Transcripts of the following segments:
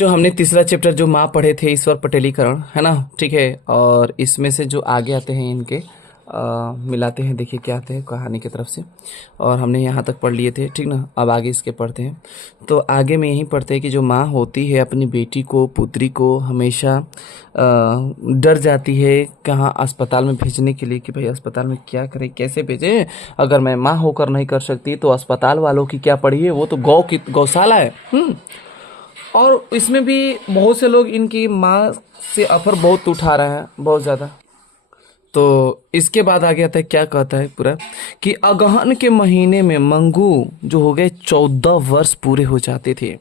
जो हमने तीसरा चैप्टर जो माँ पढ़े थे ईश्वर पटेलीकरण है ना, ठीक है। और इसमें से जो आगे आते हैं इनके मिलाते हैं, देखिए क्या आते हैं कहानी की तरफ से। और हमने यहाँ तक पढ़ लिए थे, ठीक ना। अब आगे इसके पढ़ते हैं। तो आगे में यही पढ़ते हैं कि जो माँ होती है अपनी बेटी को, पुत्री को हमेशा डर जाती है कहाँ अस्पताल में भेजने के लिए कि भाई अस्पताल में क्या करें, कैसे भेजें। अगर मैं माँ होकर नहीं कर सकती तो अस्पताल वालों की क्या पड़ी है, वो तो गौ की गौशाला है। और इसमें भी बहुत से लोग इनकी माँ से अफर बहुत उठा रहे हैं, बहुत ज़्यादा। तो इसके बाद आगे आता है, क्या कहता है पूरा कि अगहन के महीने में मंगू जो हो गए 14 वर्ष पूरे हो जाते थे।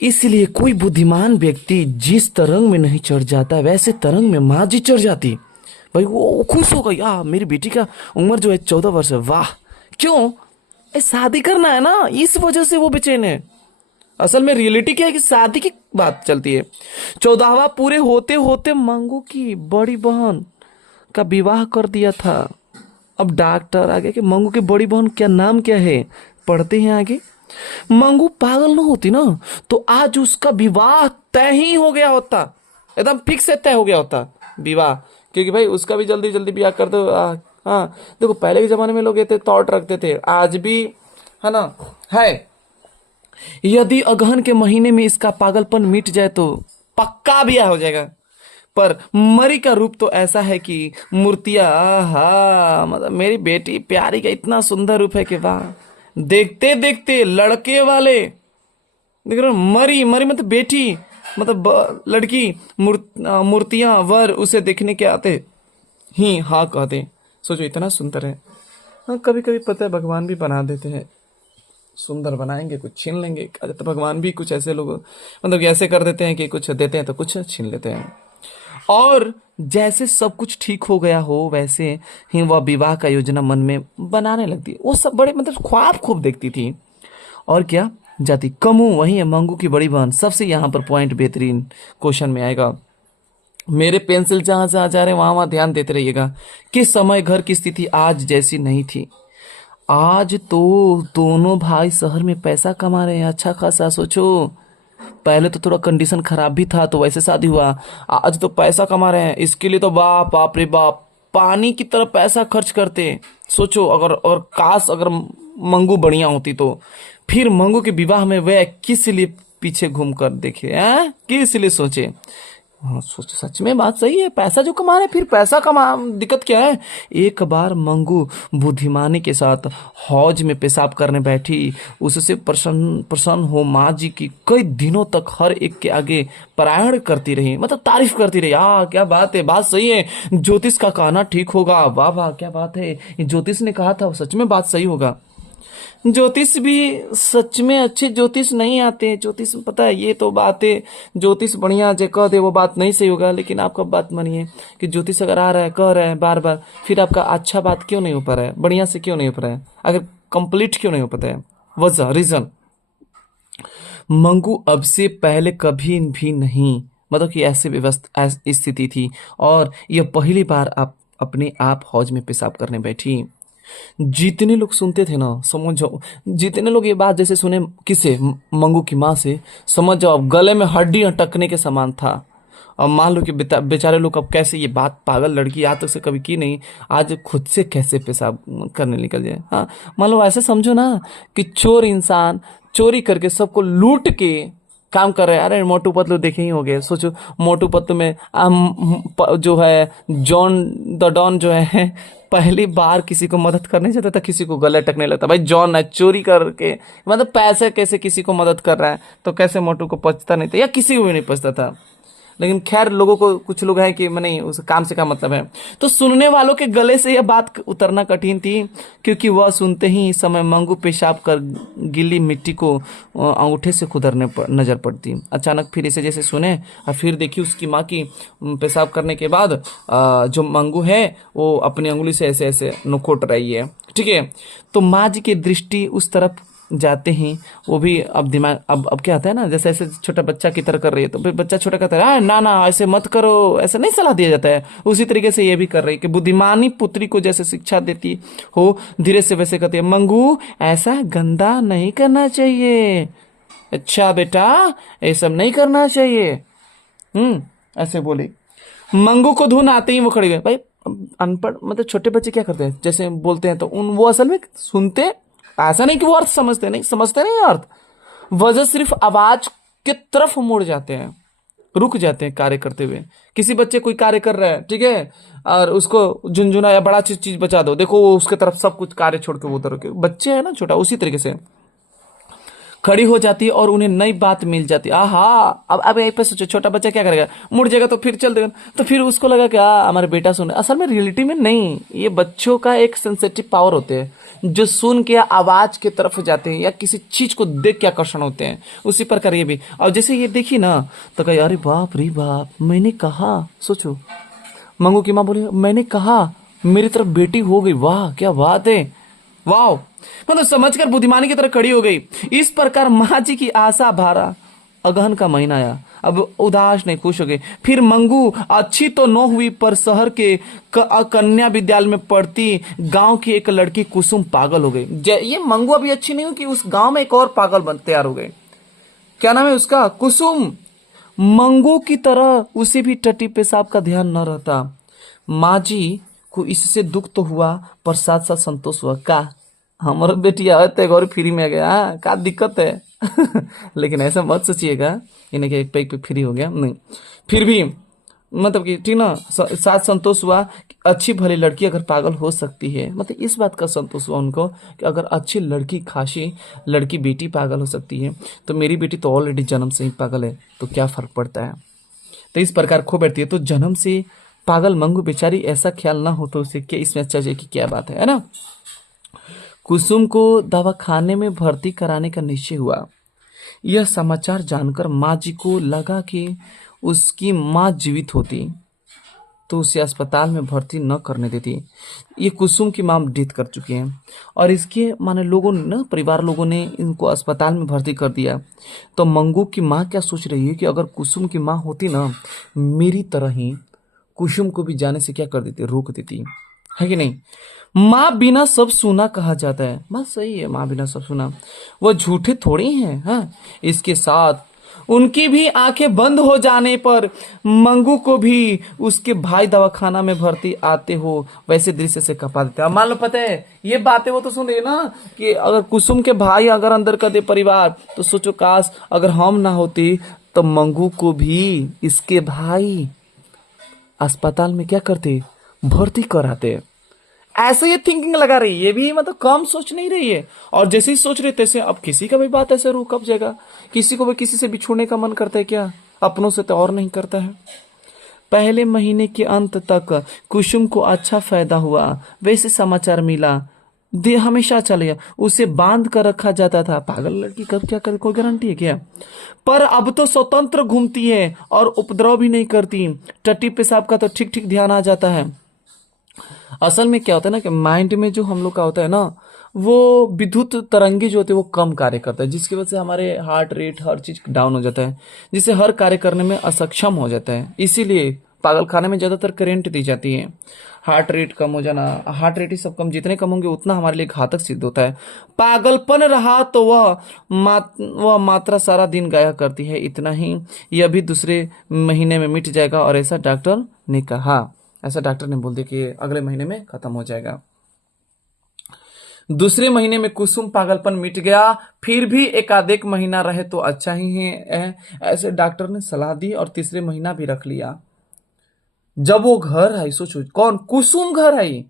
इसलिए कोई बुद्धिमान व्यक्ति जिस तरंग में नहीं चढ़ जाता वैसे तरंग में माँ जी चढ़ जाती। भाई वो खुश हो गई, मेरी बेटी का उम्र जो है 14 वर्ष है, वाह। क्यों? शादी करना है ना, इस वजह से वो बेचैन है। असल में रियलिटी क्या है कि शादी की बात चलती है। 14वां पूरे होते होते मंगू की बड़ी बहन का विवाह कर दिया था। अब डॉक्टर आगे कि मंगू की बड़ी बहन क्या नाम क्या है, पढ़ते हैं आगे। मंगू पागल ना होती ना तो आज उसका विवाह तय ही हो गया होता, एकदम फिक्स से तय हो गया होता विवाह। क्योंकि भाई उसका भी जल्दी जल्दी ब्याह कर दो। हाँ, देखो पहले के जमाने में लोग ये थे, थॉट रखते थे, आज भी है ना है। यदि अगहन के महीने में इसका पागलपन मिट जाए तो पक्का ब्याह हो जाएगा। पर मरी का रूप तो ऐसा है कि मूर्तियां, मतलब मेरी बेटी प्यारी का इतना सुंदर रूप है कि वाह, देखते देखते लड़के वाले देख रहे हो, मरी मरी मतलब बेटी, मतलब लड़की, मूर्तियां वर उसे देखने के आते ही हाँ कहते। सोचो इतना सुंदर है। हाँ, कभी कभी पता है भगवान भी बना देते हैं, सुंदर बनाएंगे कुछ छीन लेंगे। तो भगवान भी कुछ ऐसे लोग मतलब ऐसे कर देते हैं कि कुछ देते हैं तो कुछ छीन लेते हैं। और जैसे सब कुछ ठीक हो गया हो वैसे ही वह विवाह का योजना मन में बनाने लगती। वो सब बड़े मतलब ख्वाब खूब देखती थी। और क्या जाति कमू वही है मंगू की बड़ी बहन। सबसे यहाँ पर पॉइंट बेहतरीन क्वेश्चन में आएगा। मेरे पेंसिल जहां जहां जा रहे हैं वहां वहां ध्यान देते रहिएगा। किस समय घर की स्थिति आज जैसी नहीं थी। आज तो दोनों भाई शहर में पैसा कमा रहे हैं अच्छा खासा। सोचो पहले तो थोड़ा कंडीशन खराब भी था तो वैसे शादी हुआ, आज तो पैसा कमा रहे हैं। इसके लिए तो बाप बाप रे बाप, पानी की तरह पैसा खर्च करते। सोचो अगर और काश अगर मंगू बढ़िया होती तो फिर मंगू के विवाह में वह किस लिए पीछे घूम कर देखे, हैं किस लिए सोचे। हाँ सोच, सच में बात सही है। पैसा जो कमा रहे फिर पैसा कमा, दिक्कत क्या है। एक बार मंगू बुद्धिमानी के साथ हौज में पेशाब करने बैठी। उससे प्रसन्न प्रसन्न हो माँ जी की कई दिनों तक हर एक के आगे पारायण करती रही, मतलब तारीफ करती रही। क्या बात है, बात सही है, ज्योतिष का कहना ठीक होगा, वाह वाह क्या बात है, ये ज्योतिष ने कहा था सच में बात सही होगा। ज्योतिष भी सच में अच्छे ज्योतिष नहीं आते। ज्योतिष में पता है ये तो बात है, ज्योतिष बढ़िया जो कह दे वो बात नहीं सही होगा। लेकिन आपका बात मानिए कि ज्योतिष अगर आ रहा है कह रहा है बार बार, फिर आपका अच्छा बात क्यों नहीं हो पा रहा है, बढ़िया से क्यों नहीं हो पा रहा है, अगर कंप्लीट क्यों नहीं हो पाता है। वजह रीजन, मंगू अब से पहले कभी भी नहीं, मतलब कि ऐसी व्यवस्था स्थिति थी और यह पहली बार आप अपने आप हौज में पेशाब करने बैठी। जितने लोग सुनते थे ना, समझ जाओ जितने लोग ये बात जैसे सुने किसे, मंगू की माँ से, समझ जाओ अब गले में हड्डी अटकने के समान था। अब मान लो कि बेचारे लोग अब कैसे ये बात, पागल लड़की आज तक से कभी की नहीं, आज खुद से कैसे पेशाब करने निकल जाए। हाँ, मान लो ऐसे समझो ना कि चोर इंसान चोरी करके सबको लूट के काम कर रहे हैं। अरे मोटू पतलू देखे ही हो गए। सोचो मोटू पतलू में जो है जॉन द डॉन जो है पहली बार किसी को मदद करने जाता था, किसी को गले टकने लगता। भाई जॉन है चोरी करके, मतलब पैसे कैसे किसी को मदद कर रहा है तो कैसे मोटू को पचता नहीं था, या किसी को भी नहीं पचता था। लेकिन खैर लोगों को, कुछ लोग हैं कि नहीं उस काम से क्या मतलब है। तो सुनने वालों के गले से यह बात उतरना कठिन थी, क्योंकि वह सुनते ही समय मंगू पेशाब कर गीली मिट्टी को अंगूठे से खुदरने पर नजर पड़ती। अचानक फिर इसे जैसे सुने और फिर देखी उसकी माँ की पेशाब करने के बाद जो मंगू है वो अपनी अंगुली से ऐसे ऐसे नुकोट रही है, ठीक है। तो माँ जी की दृष्टि उस तरफ जाते ही वो भी अब दिमाग, अब क्या आता है ना, जैसे ऐसे छोटा बच्चा की तरह कर रही है तो फिर बच्चा छोटा कहता है ना ना ऐसे मत करो, ऐसे नहीं सलाह दिया जाता है। उसी तरीके से ये भी कर रही है कि बुद्धिमानी पुत्री को जैसे शिक्षा देती हो धीरे से वैसे कहती है, मंगू ऐसा गंदा नहीं करना चाहिए। अच्छा बेटा, ये सब नहीं करना चाहिए। ऐसे बोली। मंगू को धुन आते ही वो खड़ी गई। भाई अनपढ़ मतलब छोटे बच्चे क्या करते हैं, जैसे बोलते हैं तो उन वो असल में सुनते, ऐसा नहीं कि वो अर्थ समझते नहीं, समझते नहीं अर्थ, वजह सिर्फ आवाज के तरफ मुड़ जाते हैं, रुक जाते हैं कार्य करते हुए। किसी बच्चे कोई कार्य कर रहा है, ठीक है, और उसको झुनझुना या बड़ा चीज चीज बचा दो, देखो वो उसके तरफ सब कुछ कार्य छोड़ के वो उधर बच्चे है ना छोटा, उसी तरीके से खड़ी हो जाती है और उन्हें नई बात मिल जाती है। आहा, अब यहीं पे सोचो छोटा बच्चा क्या करेगा, मुड़ जाएगा तो फिर चल देगा, तो फिर उसको लगा कि हमारे बेटा सुने। असल में रियलिटी में नहीं, ये बच्चों का एक सेंसिटिव पावर होते हैं जो सुन के आवाज की तरफ जाते हैं या किसी चीज को देख के आकर्षण होते हैं, उसी प्रकार ये भी। और जैसे ये देखी ना तो कही अरे बाप रे बाप, मैंने कहा, सोचो मंगू की माँ बोली मैंने कहा मेरी तरफ बेटी हो गई, वाह क्या बात है, वाह, मतलब समझकर बुद्धिमानी की तरह खड़ी हो गई। इस प्रकार माँ जी की आशा भारा अगहन का महीना आया। अब उदास नहीं, खुश हो गए। फिर मंगू अच्छी तो न हुई पर शहर के कन्या विद्यालय में पढ़ती गांव की एक लड़की कुसुम पागल हो गई। ये मंगू अभी अच्छी नहीं हुई कि उस गांव में एक और पागल बन तैयार हो गए। क्या नाम है उसका, कुसुम। मंगू की तरह उसे भी टट्टी पेशाब का ध्यान न रहता। माँ जी को इससे दुख तो हुआ पर साथ साथ संतोष हुआ। का हमारा बेटी आते और फ्री में आ गया, का दिक्कत है। लेकिन ऐसा मत सोचिएगा इन्हें कि एक पैक पे फ्री हो गया, नहीं, फिर भी मतलब कि ठीक ना, साथ संतोष हुआ कि अच्छी भली लड़की अगर पागल हो सकती है, मतलब इस बात का संतोष हुआ उनको कि अगर अच्छी लड़की खासी लड़की बेटी पागल हो सकती है तो मेरी बेटी तो ऑलरेडी जन्म से ही पागल है, तो क्या फर्क पड़ता है। तो इस प्रकार खो बैठती है। तो जन्म से पागल मंगू बेचारी, ऐसा ख्याल ना हो तो उसे क्या इसमें अच्छा की क्या बात है ना। कुसुम को दवाखाने में भर्ती कराने का निश्चय हुआ। यह समाचार जानकर माँ जी को लगा कि उसकी माँ जीवित होती तो उसे अस्पताल में भर्ती न करने देती। ये कुसुम की माँ डेथ कर चुकी हैं और इसके माने लोगों ने ना, परिवार लोगों ने इनको अस्पताल में भर्ती कर दिया। तो मंगू की माँ क्या सोच रही है कि अगर कुसुम की माँ होती ना, मेरी तरह ही कुसुम को भी जाने से क्या कर देती, रोक देती, है कि नहीं। माँ बिना सब सुना कहा जाता है, बात सही है, माँ बिना सब सुना, वो झूठे थोड़ी हैं। हाँ, इसके साथ उनकी भी आंखें बंद हो जाने पर मंगू को भी उसके भाई दवाखाना में भर्ती आते हो वैसे दृश्य से कपा देते हैं। मान लो पता है ये बातें वो तो सुन रही है ना कि अगर कुसुम के भाई अगर अंदर कर दे परिवार, तो सोचो काश अगर हम ना होती तो मंगू को भी इसके भाई अस्पताल में क्या करते, भर्ती कराते। ऐसे ये थिंकिंग लगा रही है, ये भी मतलब कम सोच नहीं रही है। और जैसे ही सोच रहे तैसे अब किसी का भी बात ऐसे रूह कब जाएगा, किसी को भी किसी से बिछुड़ने का मन करता है क्या, अपनों से तो और नहीं करता है। पहले महीने के अंत तक कुसुम को अच्छा फायदा हुआ, वैसे समाचार मिला दे हमेशा चलेगा, उसे बांध कर रखा जाता था। पागल लड़की कब क्या करे, कोई गारंटी है क्या। पर अब तो स्वतंत्र घूमती है और उपद्रव भी नहीं करती। टट्टी पेशाब का तो ठीक ठीक ध्यान आ जाता है। असल में क्या होता है ना कि माइंड में जो हम लोग का होता है ना, वो विद्युत तरंगे जो होते हैं वो कम कार्य करता है, जिसकी वजह से हमारे हार्ट रेट हर चीज डाउन हो जाता है, जिससे हर कार्य करने में असक्षम हो जाता है। इसीलिए पागल खाने में ज्यादातर करंट दी जाती है। हार्ट रेट कम हो जाना, हार्ट रेट ही सब कम, जितने कम होंगे उतना हमारे लिए घातक सिद्ध होता है। पागलपन रहा तो वह मात्रा सारा दिन गाया करती है, इतना ही, यह भी दूसरे महीने में मिट जाएगा। और ऐसा डॉक्टर ने कहा, ऐसा डॉक्टर ने बोल दिया कि अगले महीने में खत्म हो जाएगा। दूसरे महीने में कुसुम पागलपन मिट गया, फिर भी एकाधिक महीना रहे तो अच्छा ही है, ऐसे डॉक्टर ने सलाह दी और तीसरे महीना भी रख लिया। जब वो घर आई, सोचो कौन, कुसुम घर आई,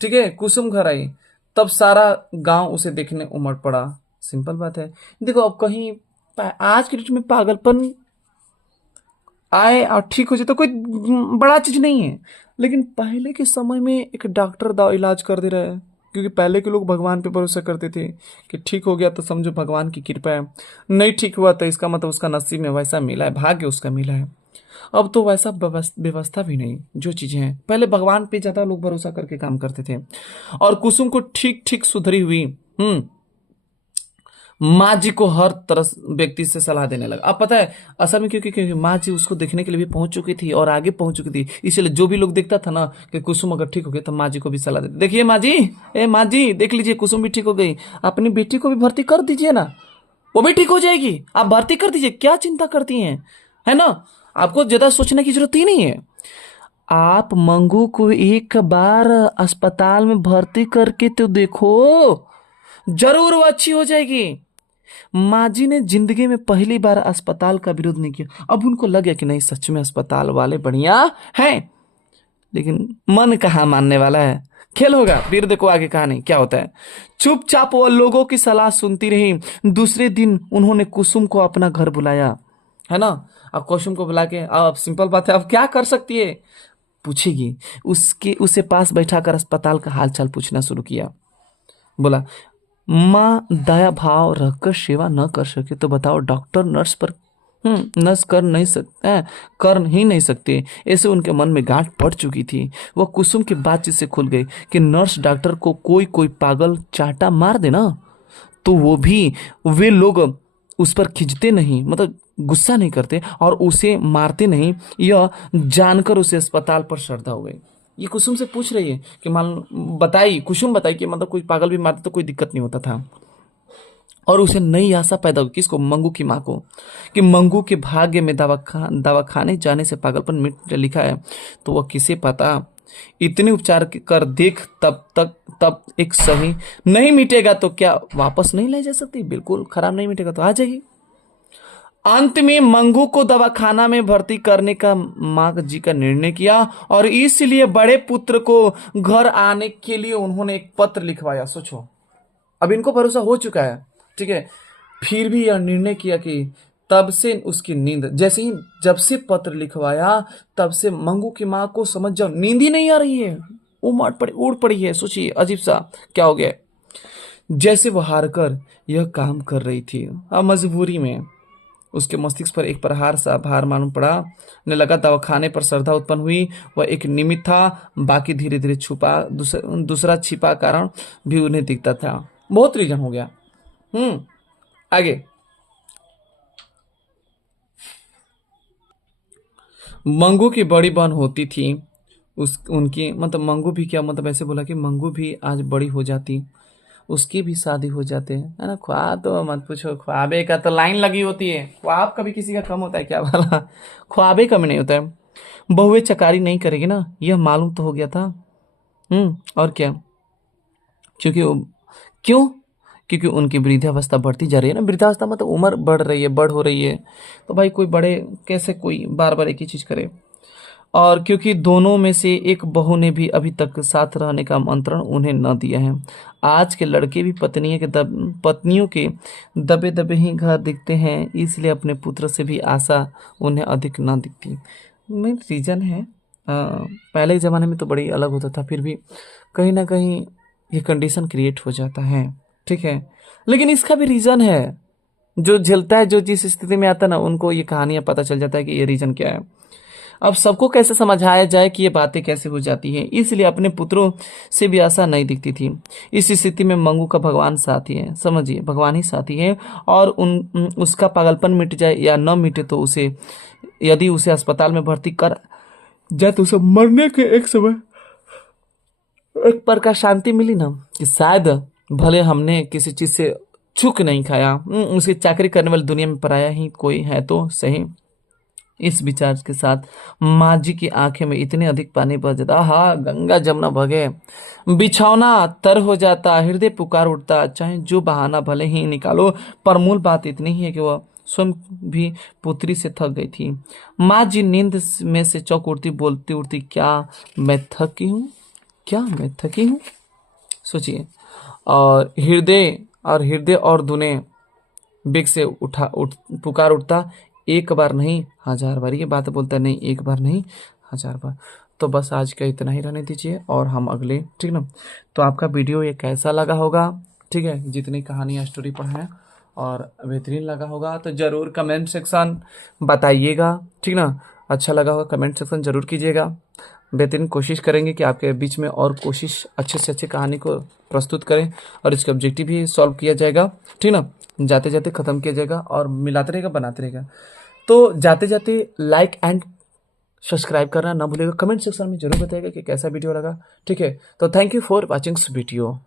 ठीक है, कुसुम घर आई, तब सारा गांव उसे देखने उमड़ पड़ा। सिंपल बात है, देखो अब कहीं आज के डेट में पागलपन आए और ठीक हो जाए तो कोई बड़ा चीज नहीं है, लेकिन पहले के समय में एक डॉक्टर दवा इलाज कर दे रहा है, क्योंकि पहले के लोग भगवान पे भरोसा करते थे कि ठीक हो गया तो समझो भगवान की कृपा है, नहीं ठीक हुआ तो इसका मतलब उसका नसीब में वैसा मिला है, भाग्य उसका मिला है। अब तो वैसा व्यवस्था भी नहीं, जो चीजें हैं पहले भगवान पे ज्यादा लोग भरोसा करके काम करते थे। और कुसुम को ठीक ठीक सुधरी हुई माँ जी को हर तरह व्यक्ति से सलाह देने लगा। अब पता है असल में क्योंकि माँ जी उसको देखने के लिए भी पहुंच चुकी थी और आगे पहुंच चुकी थी, इसलिए जो भी लोग देखता था ना कि कुसुम अगर ठीक हो गया तो माँ जी को भी सलाह देते, देखिए माँ जी, ए माँ जी देख लीजिए कुसुम भी ठीक हो गई, अपनी बेटी को भी भर्ती कर दीजिए ना। वो भी ठीक हो जाएगी, आप भर्ती कर दीजिए, क्या चिंता करती हैं, है ना। आपको ज्यादा सोचने की जरूरत ही नहीं है। आप मंगू को एक बार अस्पताल में भर्ती करके तो देखो, जरूर वो अच्छी हो जाएगी। माँ जी ने जिंदगी में पहली बार अस्पताल का विरोध नहीं किया। अब उनको लग गया कि नहीं, सच में अस्पताल वाले बढ़िया हैं। लेकिन मन कहाँ मानने वाला है, खेल होगा, फिर देखो आगे कहानी क्या होता है। चुपचाप वो लोगों की सलाह सुनती रही। दूसरे दिन उन्होंने कुसुम को अपना घर बुलाया, है ना। अब कुसुम को बुला के, अब सिंपल बात है, अब क्या कर सकती है, पूछेगी। उसके उसे पास बैठाकर अस्पताल का हालचाल पूछना शुरू किया। बोला, माँ दया भाव रखकर सेवा न कर सके तो बताओ, डॉक्टर नर्स पर नर्स कर नहीं सकते, कर ही नहीं सकते। ऐसे उनके मन में गांठ पड़ चुकी थी। वह कुसुम की बातचीत से खुल गई कि नर्स डॉक्टर को कोई कोई पागल चाटा मार देना तो वो भी, वे लोग उस पर खिंचते नहीं, मतलब गुस्सा नहीं करते और उसे मारते नहीं। यह जानकर उसे अस्पताल पर श्रद्धा हो गई। ये कुसुम से पूछ रही है कि मान बताई, कुसुम बताई कि मतलब कोई पागल भी मारते तो कोई दिक्कत नहीं होता था। और उसे नई आशा पैदा हुई, किसको, मंगू की माँ को, कि मंगू के भाग्य में दवाखाने जाने से पागलपन मिट लिखा है तो वह किसे पता। इतने उपचार कर देख, तब एक सही नहीं मिटेगा तो क्या वापस नहीं ले जा सकती, बिल्कुल खराब नहीं मिटेगा तो आ जाएगी। अंत में मंगू को दवाखाना में भर्ती करने का माँ जी का निर्णय किया और इसलिए बड़े पुत्र को घर आने के लिए उन्होंने एक पत्र लिखवाया। सोचो, अब इनको भरोसा हो चुका है, ठीक है, फिर भी यह निर्णय किया कि तब से उसकी नींद, जैसे ही जब से पत्र लिखवाया तब से मंगू की माँ को समझ जाओ नींद ही नहीं आ रही है, उड़ पड़ी है। सोचिए अजीब सा क्या हो गया, जैसे वो हार कर यह काम कर रही थी। अब मजबूरी में उसके मस्तिष्क पर एक प्रहार सा भार मालूम पड़ा ने लगा। दवाखाने पर श्रद्धा उत्पन्न हुई, वह एक निमित्त था, बाकी धीरे धीरे छुपा, दूसरा छिपा कारण भी उन्हें दिखता था। बहुत रीजन हो गया। आगे, मंगू की बड़ी बहन होती थी, उस उनकी मतलब मंगू भी, क्या मतलब ऐसे बोला कि मंगू भी आज बड़ी हो जाती, उसकी भी शादी हो जाते, है ना। ख्वाब तो मत पूछो, ख्वाबे का तो लाइन लगी होती है। ख्वाब कभी किसी का कम होता है क्या वाला, ख्वाबे कम नहीं होता है। बहुएं चकारी नहीं करेगी ना, यह मालूम तो हो गया था। और क्या, क्योंकि क्यों, क्योंकि उनकी वृद्धावस्था बढ़ती जा रही है ना। वृद्धावस्था मतलब उम्र बढ़ रही है, बढ़ हो रही है, तो भाई कोई बड़े कैसे कोई बार बार एक ही चीज करे। और क्योंकि दोनों में से एक बहू ने भी अभी तक साथ रहने का आमंत्रण उन्हें न दिया है। आज के लड़के भी पत्नियों के दबे दबे ही घर दिखते हैं, इसलिए अपने पुत्र से भी आशा उन्हें अधिक न दिखती। मेन रीजन है, पहले के ज़माने में तो बड़ी अलग होता था, फिर भी कहीं ना कहीं ये कंडीशन क्रिएट हो जाता है, ठीक है। लेकिन इसका भी रीज़न है, जो झेलता है, जो जिस स्थिति में आता है ना, उनको ये कहानियां पता चल जाता है कि ये रीज़न क्या है। अब सबको कैसे समझाया जाए कि ये बातें कैसे हो जाती हैं, इसलिए अपने पुत्रों से भी आशा नहीं दिखती थी। इस स्थिति में मंगू का भगवान साथी है, समझिए भगवान ही साथी है। और उसका पागलपन मिट जाए या न मिटे तो उसे, यदि उसे अस्पताल में भर्ती कर जाए तो उसे मरने के एक समय एक प्रकार शांति मिली ना, कि शायद भले हमने किसी चीज से चूक नहीं खाया, उसकी चाकरी करने वाली दुनिया में पराया ही कोई है तो सही। इस विचार के साथ माँ जी की आंखें में इतने अधिक पानी बह जाता, हा गंगा जमुना भगे, बिछौना तर हो जाता, हृदय पुकार उठता, चाहे जो बहाना भले ही निकालो, पर मूल बात इतनी ही है कि वह स्वयं भी पुत्री से थक गई थी। माँ जी नींद में से चौंक उठती, बोलती उठती, क्या मैं थकी हूँ, क्या मैं थकी हूँ, सोचिए। और हृदय और दुने बेग से पुकार उठता, एक बार नहीं 1000 बार। ये बात बोलता नहीं, एक बार नहीं 1000 बार। तो बस आज का इतना ही रहने दीजिए और हम अगले, ठीक ना। तो आपका वीडियो ये कैसा लगा होगा, ठीक है, जितनी कहानियाँ स्टोरी पढ़ाएं और बेहतरीन लगा होगा तो ज़रूर कमेंट सेक्शन बताइएगा, ठीक ना। अच्छा लगा होगा कमेंट सेक्शन ज़रूर कीजिएगा। बेहतरीन कोशिश करेंगे कि आपके बीच में और कोशिश अच्छे से अच्छी कहानी को प्रस्तुत करें और इसका ऑब्जेक्टिव भी सॉल्व किया जाएगा, ठीक ना। जाते जाते ख़त्म किया जाएगा और मिलाते रहेगा, बनाते रहेगा। तो जाते जाते लाइक एंड सब्सक्राइब करना ना भूलिएगा। कमेंट सेक्शन में जरूर बताइएगा कि कैसा वीडियो लगा, ठीक है। तो thank you for watching this video.